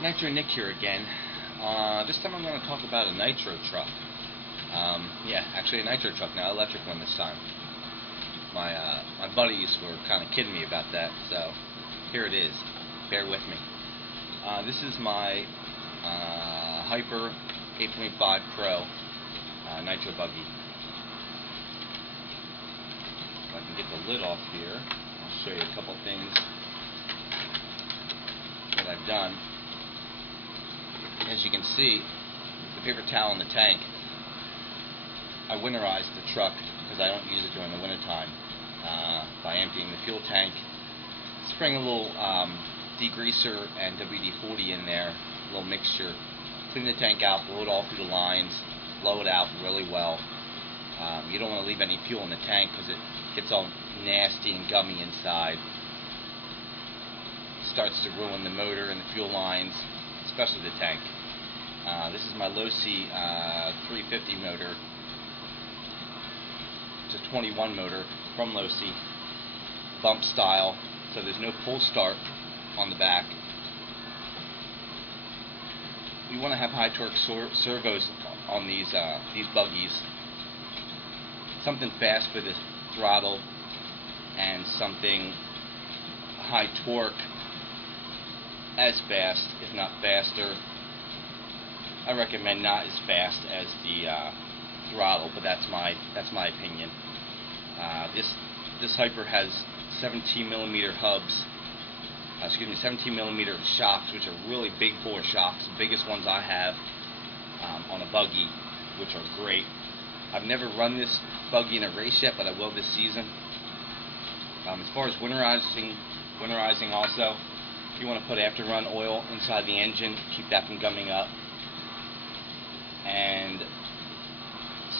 Nitro Nick here again. This time I'm going to talk about a Nitro truck. Yeah, actually a Nitro truck, not an electric one this time. My buddies were kind of kidding me about that, so here it is. Bear with me. This is my Hyper 8.5 Pro Nitro buggy. If I can get the lid off here, I'll show you a couple things that I've done. As you can see, the paper towel in the tank, I winterized the truck because I don't use it during the winter time by emptying the fuel tank, spraying a little degreaser and WD-40 in there, a little mixture, clean the tank out, blow it all through the lines, blow it out really well. You don't want to leave any fuel in the tank because it gets all nasty and gummy inside. Starts to ruin the motor and the fuel lines, especially the tank. This is my low-C 350 motor. It's a 21 motor from low-C, bump style, so there's no pull start on the back. We want to have high torque servos on these buggies. Something fast for the throttle and something high torque, as fast, if not faster. I recommend not as fast as the throttle, but that's my opinion. This Hyper has 17mm hubs. 17mm shocks, which are really big bore shocks, the biggest ones I have on a buggy, which are great. I've never run this buggy in a race yet, but I will this season. As far as winterizing also, you want to put after run oil inside the engine, keep that from gumming up, and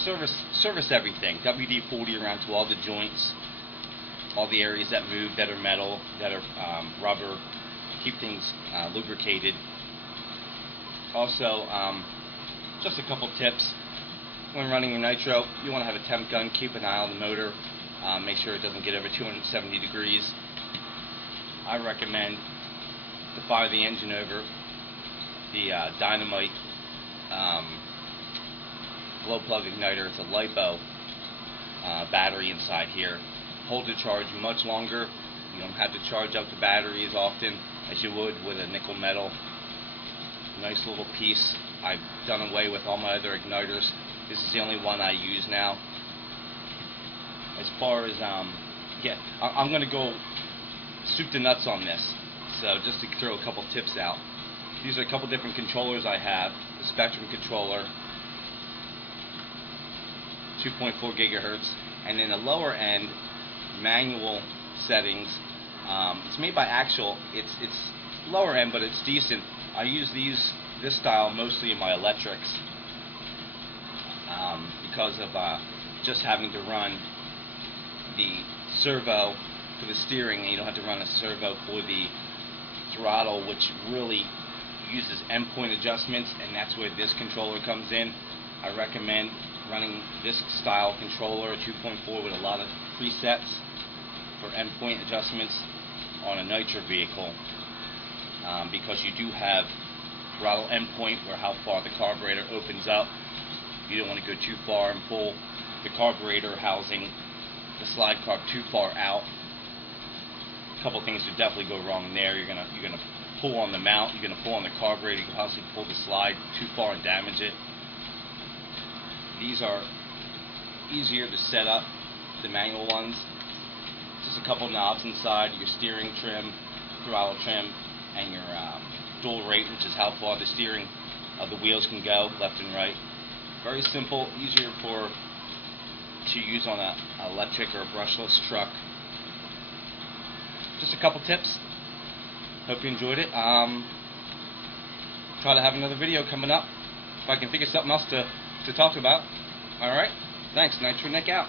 service everything. WD-40 around to all the joints, all the areas that move, that are metal, that are rubber. Keep things lubricated. Also, just a couple tips. When running your nitro, you want to have a temp gun. Keep an eye on the motor. Make sure it doesn't get over 270 degrees. I recommend to fire the engine over the dynamite glow plug igniter. It's a LiPo battery inside here. Holds the charge much longer. You don't have to charge up the battery as often as you would with a nickel metal. Nice little piece. I've done away with all my other igniters. This is the only one I use now. As far as yeah, I'm going to go soup to nuts on this. So just to throw a couple tips out. These are a couple different controllers I have. The Spectrum controller, 2.4 gigahertz, and then the lower end manual settings. It's made by Actual. It's lower end, but it's decent. I use this style mostly in my electrics because of just having to run the servo for the steering, and you don't have to run a servo for the throttle, which really uses endpoint adjustments, and that's where this controller comes in. I recommend running this style controller, 2.4, with a lot of presets for endpoint adjustments on a Nitro vehicle, because you do have throttle endpoint, where how far the carburetor opens up. You don't want to go too far and pull the carburetor housing, the slide carb, too far out. A couple things could definitely go wrong there. You're gonna pull on the mount, you're gonna pull on the carburetor, you can possibly pull the slide too far and damage it. These are easier to set up, the manual ones. Just a couple knobs inside, your steering trim, throttle trim, and your dual rate, which is how far the steering of the wheels can go, left and right. Very simple, easier to use on an electric or a brushless truck. Just a couple tips. Hope you enjoyed it. Try to have another video coming up if I can think of something else to talk about. Alright, thanks. Nitro Nick out.